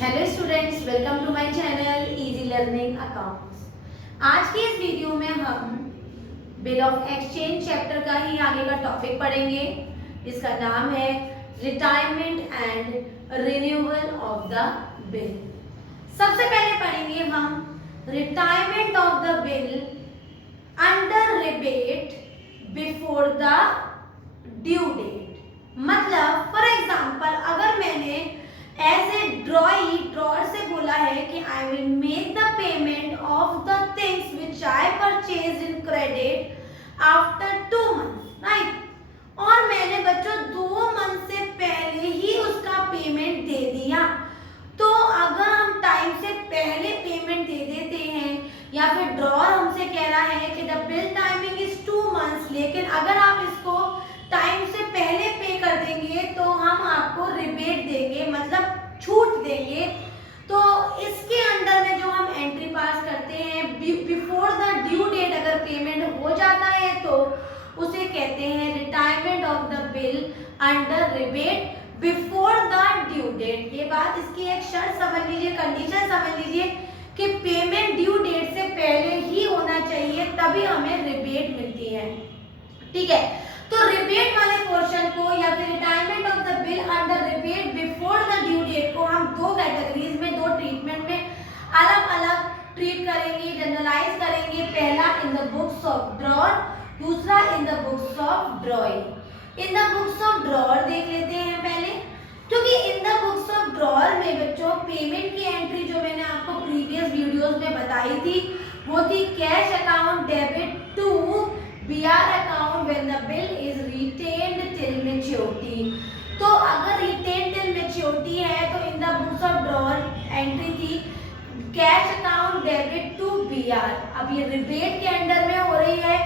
Hello students, welcome to my channel easy learning accounts. आज की इस वीडियो में हम बिल ऑफ एक्सचेंज चैप्टर का ही आगे का टॉपिक पढ़ेंगे। इसका नाम है retirement and renewal of the bill. सबसे पहले पढ़ेंगे हम retirement of the bill under rebate before the due date. मतलब फॉर एग्जाम्पल, अगर मैंने ऐसे ड्रॉअर से बोला है कि I will make the payment of the things which I purchase in credit after 2 months, right. और मैंने बच्चों 2 month से पहले ही उसका पेमेंट दे दिया। तो अगर हम टाइम से पहले पेमेंट दे देते हैं या फिर ड्रॉअर हमसे कह रहा है कि the bill timing is 2 months, लेकिन अगर आप इसको टाइम से पहले पे कर देंगे तो हम आपको रिबेट देंगे, मतलब छूट देंगे। तो इसके अंडर में जो हम एंट्री पास करते हैं बिफोर द ड्यू डेट, अगर पेमेंट हो जाता है तो उसे कहते हैं retirement of the bill under rebate before the due date. ये बात, इसकी एक शर्त समझ लीजिए, कंडीशन समझ लीजिए कि पेमेंट ड्यू डेट से पहले ही होना चाहिए, तभी हमें रिबेट मिलती है। ठीक है, तो रिबेट वाले पोर्शन को या फिर retirement of the bill under rebate before the due date को हम दो कैटेगरीज में, दो ट्रीटमेंट में अलग अलग ट्रीट करेंगे, जनरलाइज करेंगे। पहला in the books of drawer, दूसरा in the books of drawing. In the books of drawer देख लेते हैं पहले, क्योंकि in the books of drawer में बच्चों पेमेंट की एंट्री जो मैंने आपको प्रीवियस वीडियोस में बताई थी वो थी cash account debit to BR account when the bill is retained till maturity। तो अगर retained till maturity है तो in the books of drawer entry थी cash account debit to BR। अब ये रिबेट के अंडर में हो रही है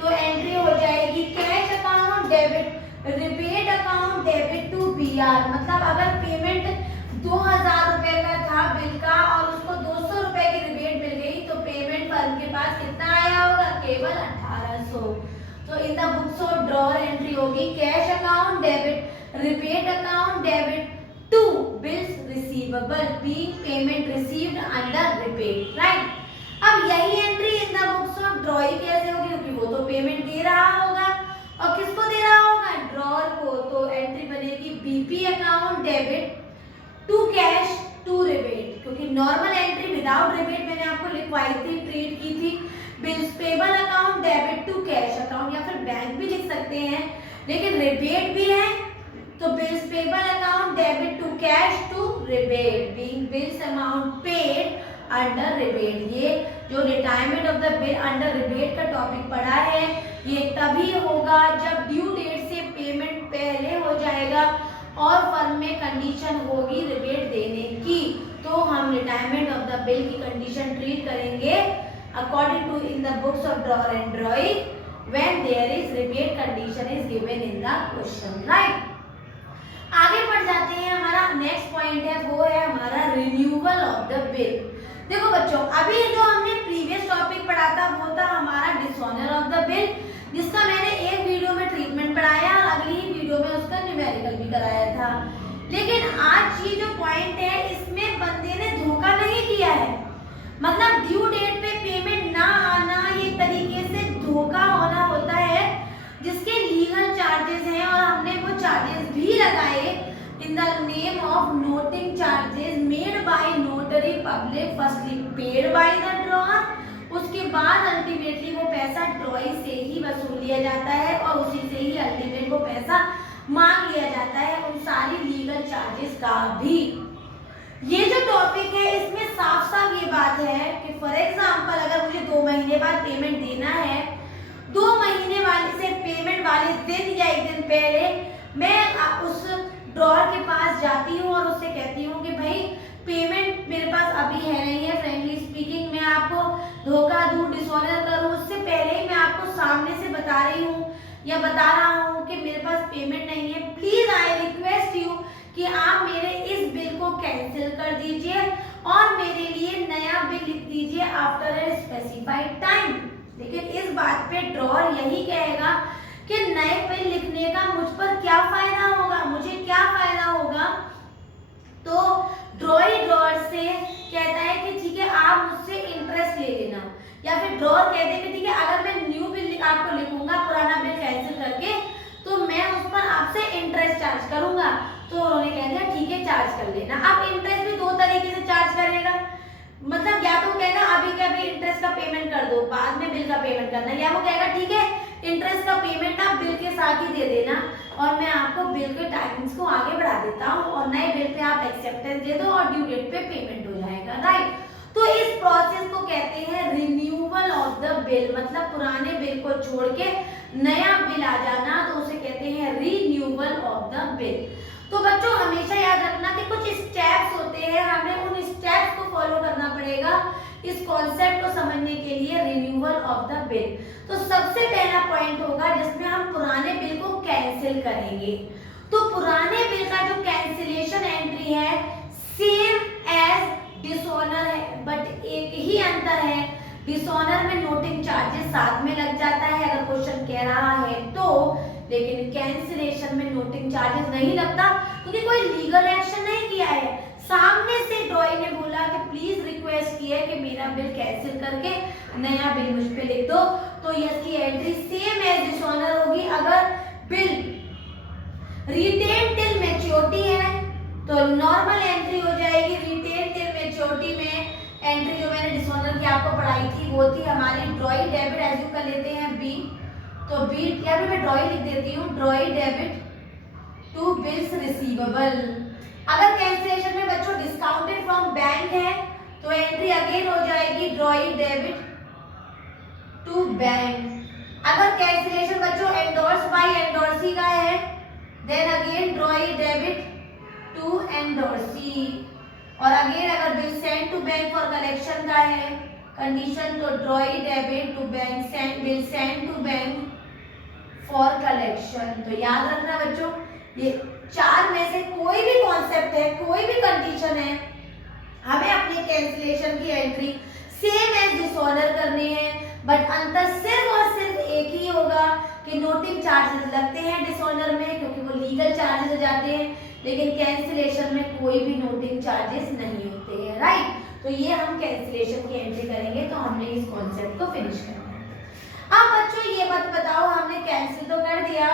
तो एंट्री हो जाएगी cash account debit rebate account debit to BR। मतलब अगर पेमेंट 2000 रुपए का था बिल का और उसको 200 रुपए की रिबेट मिल गई तो पेमेंट फर्म के पास कितना आया होगा, केवल 1800। तो in the books of drawer entry होगी cash account debit rebate account debit to bills receivable being payment received under rebate, right. अब यही entry in the books of drawing कैसे होगी, क्योंकि वो तो पेमेंट दे रहा होगा और किसको दे रहा होगा, ड्रॉअर को। तो एंट्री बनेगी BP account debit to cash to rebate, क्योंकि नॉर्मल एंट्री विदाउट रिबेट मैंने आपको लिखवाई थी, ट्रीट की थी। Bills payable account debit to cash account, या फिर बैंक भी लिख सकते हैं, लेकिन रिबेट भी है तो bills payable account debit to cash to rebate being bills amount paid under rebate. ये जो retirement of the bill under rebate का टॉपिक पढ़ा है ये तभी होगा जब ड्यू डेट से पेमेंट पहले हो जाएगा और फर्म में कंडीशन होगी रिबेट देने की, तो हम रिटायरमेंट ऑफ द बिल की कंडीशन ट्रीट करेंगे according to in the books of drawer and drawing when there is rebate condition is given in the question, right। आगे बढ़ जाते हैं, हमारा नेक्स्ट पॉइंट है वो है हमारा रिन्यूअल ऑफ द बिल। देखो बच्चों, अभी जो हमने प्रीवियस टॉपिक पढ़ा था वो था हमारा डिसऑनर ऑफ द बिल, जिसका मैंने एक वीडियो में ट्रीटमेंट पढ़ाया और अगली ही वीडियो में उसका न्यूमेरिकल भी कराया था। लेकिन आज ये जो पॉइंट है इसमें बंदे ने धोखा नहीं किया है, मतलब ड्यू डेट पे पेमेंट ना आना ये तरीके से धोखा होना होता है जिसके लीगल चार्जेस हैं और हमने वो चार्जेस भी लगाए in the name of noting charges made by notary public, firstly paid by the drawer, उसके बाद अल्टीमेटली वो पैसा ड्रॉई से ही वसूल लिया जाता है और उसी से ही अल्टीमेट वो पैसा मांग लिया जाता है, उन सारी लीगल चार्जेस का भी। ये जो टॉपिक है इसमें साफ साफ ये बात है कि फॉर एग्जांपल अगर मुझे 2 महीने बाद पेमेंट देना है, 2 महीने वाले से पेमेंट वाले दिन या एक दिन पहले मैं उस ड्रॉअर के पास जाती हूँ और उससे कहती हूँ कि भाई पेमेंट मेरे पास अभी है नहीं है, फ्रेंकली स्पीकिंग मैं आपको धोखा दूँ, डिसऑनर करूँ, उससे पहले ही मैं आपको सामने से बता रही हूँ या बता रहा हूँ कि मेरे पास पेमेंट नहीं है, प्लीज आई रिक्वेस्ट यू कि आप मेरे इस बिल को कैंसिल कर दीजिए और मेरे लिए नया बिल लिख दीजिए आफ्टर ए स्पेसिफाइड टाइम। लेकिन इस बात पे ड्रॉअर यही कहेगा कि नए बिल लिखने का मुझ पर क्या फायदा होगा, मुझे क्या फायदा होगा। तो ड्रॉअर कहता है कि ठीक है आप मुझसे इंटरेस्ट ले लेना, या फिर ड्रॉअर कहते हैं कि ठीक है अगर मैं न्यू बिल आपको लिखूंगा पुराना बिल कैंसिल करके तो मैं उस पर आपसे इंटरेस्ट चार्ज करूंगा। तो उन्होंने कह दिया ठीक है चार्ज कर लेना। अब इंटरेस्ट भी दो तरीके से चार्ज करेगा, मतलब या तो कहेगा अभी के अभी इंटरेस्ट का पेमेंट कर दो, बाद में बिल का पेमेंट करना, या वो कहेगा ठीक है इंटरेस्ट का पेमेंट आप बिल के साथ ही दे देना और मैं आपको बिल के टाइमिंग्स को आगे बढ़ा देता हूँ और नए बिल पे आप एक्सेप्टेंस दे दो और ड्यू डेट पे पेमेंट हो जाएगा, राइट। तो इस प्रोसेस को कहते हैं रिन्यूअल ऑफ द बिल, मतलब पुराने बिल को छोड़ के नया बिल आ जाना, तो उसे कहते हैं रिन्यूअल ऑफ द बिल। तो बच्चों हमेशा याद रखना कि कुछ स्टेप्स होते हैं, हमें उन स्टेप्स को फॉलो करना पड़ेगा इस कॉन्सेप्ट को समझने के लिए, रिन्यूअल ऑफ द बिल। तो सबसे पहला पॉइंट होगा जिसमें हम पुराने बिल को कैंसिल करेंगे। तो पुराने बिल का जो कैंसिलेशन एंट्री है सेम एज डिसऑनर है, बट एक ही अंतर है, डिसऑनर में नोटिंग चार्जेस साथ में लग जाता है अगर क्वेश्चन कह रहा है तो, लेकिन कैंसिलेशन में नोटिंग चार्जेस नहीं लगता क्योंकि कोई लीगल एक्शन नहीं किया है। सामने से ड्रॉई ने बोला कि प्लीज रिक्वेस्ट की है कि मेरा बिल कैंसिल करके नया बिल मुझ पे लिख दो, तो इसकी एंट्री सेम एज डिसऑनर होगी। अगर बिल रिटेन टिल मैच्योरिटी है तो नॉर्मल एंट्री हो जाएगी। रिटेन टिल मैच्योरिटी में एंट्री जो मैंने डिसऑनर की आपको पढ़ाई थी वो थी हमारी ड्रॉई डेबिट, एज्यूम कर लेते हैं बी, तो बी या फिर मैं ड्रॉई लिख देती हूँ, drawee debit to bills receivable. अगर कैंसिलेशन में बच्चों डिस्काउंटेड फ्रॉम बैंक है तो एंट्री अगेन हो जाएगी ड्रॉई डेबिट टू बैंक। अगर कैंसिलेशन बच्चों एंडोर्स बाय एंडोर्सी का है then again drawee debit to endorsee. और अगेन अगर bill send to bank for collection का है कंडीशन तो drawee debit to bank send bill send to bank for collection. तो याद रखना बच्चों ये चार में से कोई भी कॉन्सेप्ट है, कोई भी कंडीशन है, हमें अपने कैंसिलेशन की एंट्री सेम एज डिसऑर्डर करनी है, बट अंतर सिर्फ और सिर्फ एक ही होगा कि नोटिंग चार्जेस लगते हैं डिसऑर्डर में क्योंकि वो लीगल चार्जेस हो जाते हैं, लेकिन कैंसिलेशन में कोई भी नोटिंग चार्जेस नहीं होते हैं, राइट। तो ये हम कैंसिलेशन की एंट्री करेंगे, तो हमने इस कॉन्सेप्ट को फिनिश करना है। अब बच्चों ये मत बताओ हमने कैंसिल तो कर दिया,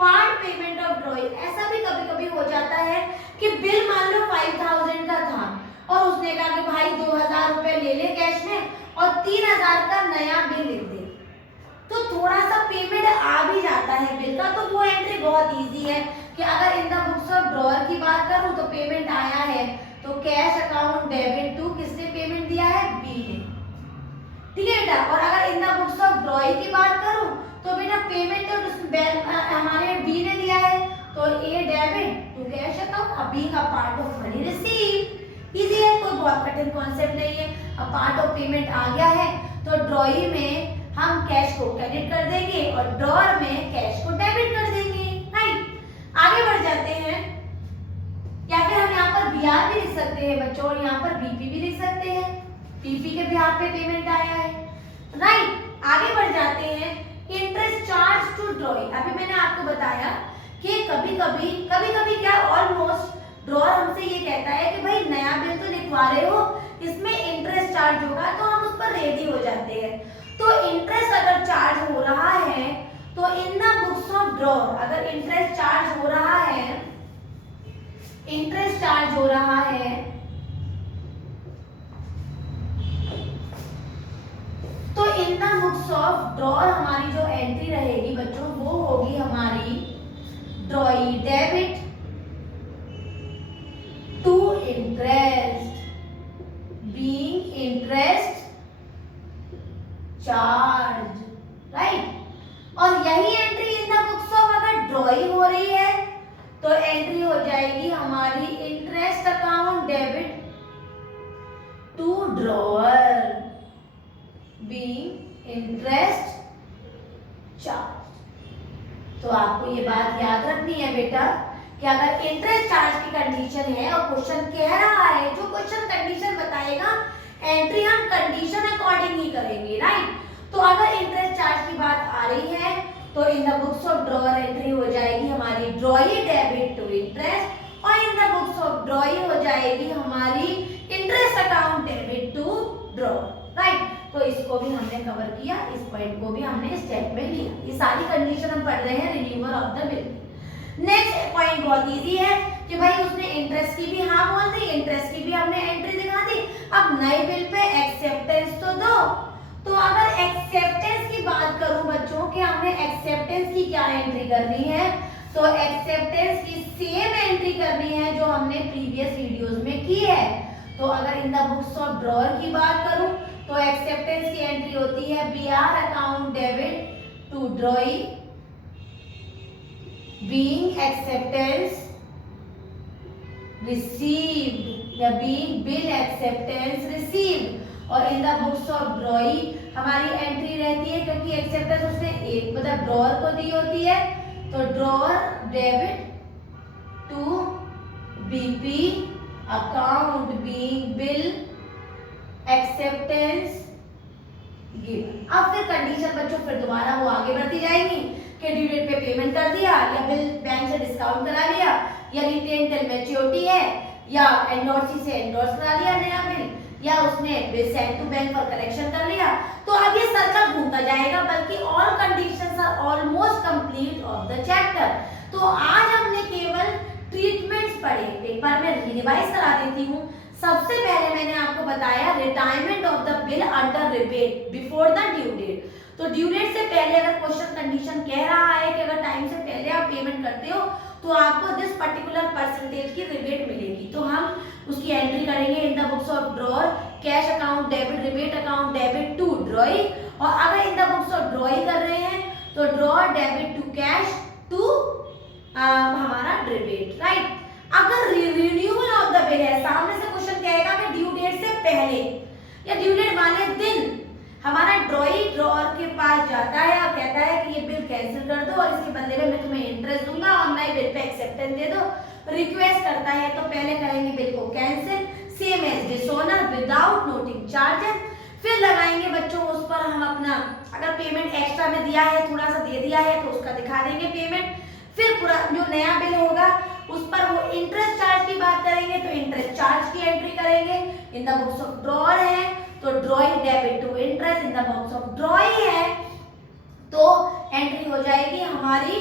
पार्ट पेमेंट ऑफ ड्रॉई, ऐसा भी कभी कभी हो जाता है कि बिल मान लो 5000 का था और उसने कहा कि भाई 2000 रुपए ले ले कैश में और 3000 का नया बिल लिख दे, तो थोड़ा सा पेमेंट आ भी जाता है बिल का। तो वो एंट्री बहुत इजी है कि अगर in the books of drawer की बात करूं तो पेमेंट आया है तो कैश अकाउंट डेबिट टू किसने पेमेंट दिया है, बी ने, ठीक है बेटा। और अगर इन द बुक्स ऑफ ड्रॉई की बात करूं तो बेटा पेमेंट तो हमारे बी ने दिया है तो ए डेबिट टू कैश अकाउंट, अब बी का part of money receive. Easy है, कोई बहुत कठिन कॉन्सेप्ट नहीं है। अब पार्ट ऑफ पेमेंट आ गया है तो ड्रॉई में हम कैश को क्रेडिट कर देंगे और ड्रॉअर में कैश को डेबिट कर देंगे, राइट। आगे बढ़ जाते हैं, या फिर हम यहाँ पर बीआर भी लिख सकते हैं बच्चों और यहाँ पर बीपी भी लिख सकते हैं, पीपी के बिहार पे पेमेंट आया है, राइट। आगे बढ़ जाते हैं, इंटरेस्ट चार्ज टू ड्रॉई। अभी मैंने आपको बताया कि कभी कभी क्या ऑलमोस्ट ड्रॉअर हमसे ये कहता है कि भाई नया बिल तो लिखवा रहे हो, इसमें इंटरेस्ट चार्ज होगा, तो हम उस पर रेडी हो जाते हैं। तो इंटरेस्ट अगर चार्ज हो रहा है तो in the books of drawer अगर इंटरेस्ट चार्ज हो रहा है, इंटरेस्ट चार्ज हो रहा है तो in the books of drawer हमारी जो एंट्री रहेगी बच्चों वो होगी हमारी drawee debit to interest being interest charge, right. और यही entry in the books of अगर ड्रॉई हो रही है तो एंट्री हो जाएगी हमारी interest account debit to drawer being interest charge. तो आपको ये बात याद रखनी है बेटा कि अगर इंटरेस्ट चार्ज की कंडीशन है और क्वेश्चन कह रहा है, जो क्वेश्चन कंडीशन बताएगा एंट्री हम कंडीशन अकॉर्डिंग ही करेंगे, राइट। तो अगर इंटरेस्ट चार्ज की बात आ रही है तो in the books of drawer entry हो जाएगी हमारी ड्रॉई डेबिट टू इंटरेस्ट और इन द बुक्स ऑफ ड्रॉई हो जाएगी हमारी इंटरेस्ट अकाउंट ड्रॉअर, राइट। तो इसको भी हमने कवर किया, इस पॉइंट को भी हमने स्टेप में लिया। ये सारी कंडीशन हम पढ़ रहे हैं renewal of the bill. Next point बहुत इजी है कि भाई उसने इंटरेस्ट की भी हाँ बोल दी, इंटरेस्ट की भी हमने एंट्री दिखा दी। अब नए बिल पे एक्सेप्टेंस तो दो। तो अगर एक्सेप्टेंस की बात करूं बच्चों कि हमने एक्सेप्टेंस की क्या एंट्री करनी है, तो एक्सेप्टेंस की सेम एंट्री करनी है जो हमने प्रीवियस वीडियोस में की है। तो अगर in the books of drawer की बात करूं तो एक्सेप्टेंस की एंट्री होती है BR account debit to drawee being acceptance received या बीइंग बिल एक्सेप्टेंस रिसीव्ड। और in the books of drawee हमारी एंट्री रहती है क्योंकि एक्सेप्टेंस उसने एक मतलब ड्रॉअर को दी होती है, तो drawer debit to BP account being bill acceptance given. अब फिर कंडीशन बच्चों फिर दोबारा वो आगे बढ़ती जाएंगी कि ड्यू डेट पे पेमेंट कर दिया या बिल बैंक से डिस्काउंट करा लिया या रिटेन टिल मैच्योरिटी है या एंडोर्सी से एंडोर्स करा लिया नया बिल या उसने bill send to bank for correction कर लिया। तो अब ये सर्कल घूमता जाएगा, बल्कि all conditions are almost complete of the chapter. तो आज हमने केवल ट्रीटमेंट्स पढ़े। एक बार मैं रिवाइज करा देती हूँ। सबसे पहले मैंने आपको बताया retirement of the bill under rebate before the due date. तो ड्यू डेट से पहले अगर क्वेश्चन कंडीशन कह रहा है कि अगर टाइम से पहले आप पेमेंट करते हो तो आपको दिस पर्टिकुलर परसेंटेज की रिबेट मिलेगी। तो हम उसकी एंट्री करेंगे in the books of drawer cash account debit rebate account debit to drawee. और अगर in the books of drawee कर रहे हैं तो drawer debit to cash to हमारा रिबेट, राइट। अगर रिन्यूअल ऑफ द बिल है, सामने से क्वेश्चन कहेगा कि ड्यू डेट से पहले या ड्यू डेट वाले दिन हमारा ड्रॉअर के पास जाता है और कहता है कि ये बिल कैंसिल कर दो और इसके बदले में मैं तुम्हें इंटरेस्ट दूंगा और नए बिल पे एक्सेप्टेंस दे दो, रिक्वेस्ट करता है तो पहले करेंगे बिल को cancel same as dishonour without noting charges. फिर लगाएंगे बच्चों उस पर हम अपना अगर पेमेंट एक्स्ट्रा में दिया है थोड़ा सा दे दिया है तो उसका दिखा देंगे पेमेंट। फिर पूरा जो नया बिल होगा उस पर वो इंटरेस्ट चार्ज की बात करेंगे तो इंटरेस्ट चार्ज की एंट्री करेंगे। In the books of drawer है तो drawee debit to interest, in the books of drawee है तो एंट्री हो जाएगी हमारी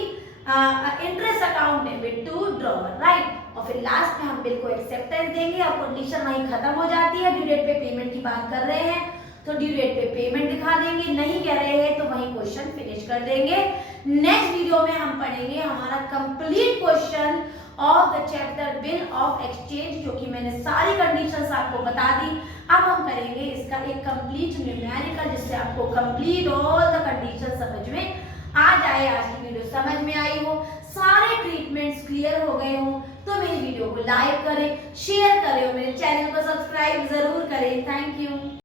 interest account debit to drawer, right. और फिर लास्ट में हम बिल को एक्सेप्टेंस देंगे और कंडीशन वहीं खत्म हो जाती है। ड्यू डेट पे पेमेंट की बात कर रहे हैं तो ड्यू डेट पे पेमेंट दिखा देंगे, नहीं कह रहे हैं तो वहीं क्वेश्चन फिनिश कर देंगे। नेक्स्ट वीडियो में हम पढ़ेंगे हमारा complete question of the chapter bill of exchange, जो कि मैंने सारी कंडीशंस आपको बता दी। अब हम करेंगे इसका एक कंप्लीट न्यूमेरिकल जिससे आपको कंप्लीट ऑल द कंडीशन समझ में आ जाए। आज की वीडियो समझ में आई हो, सारे ट्रीटमेंट्स क्लियर हो गए हो तो मेरी वीडियो को लाइक करें, शेयर करें और मेरे चैनल को सब्सक्राइब जरूर करें। Thank you.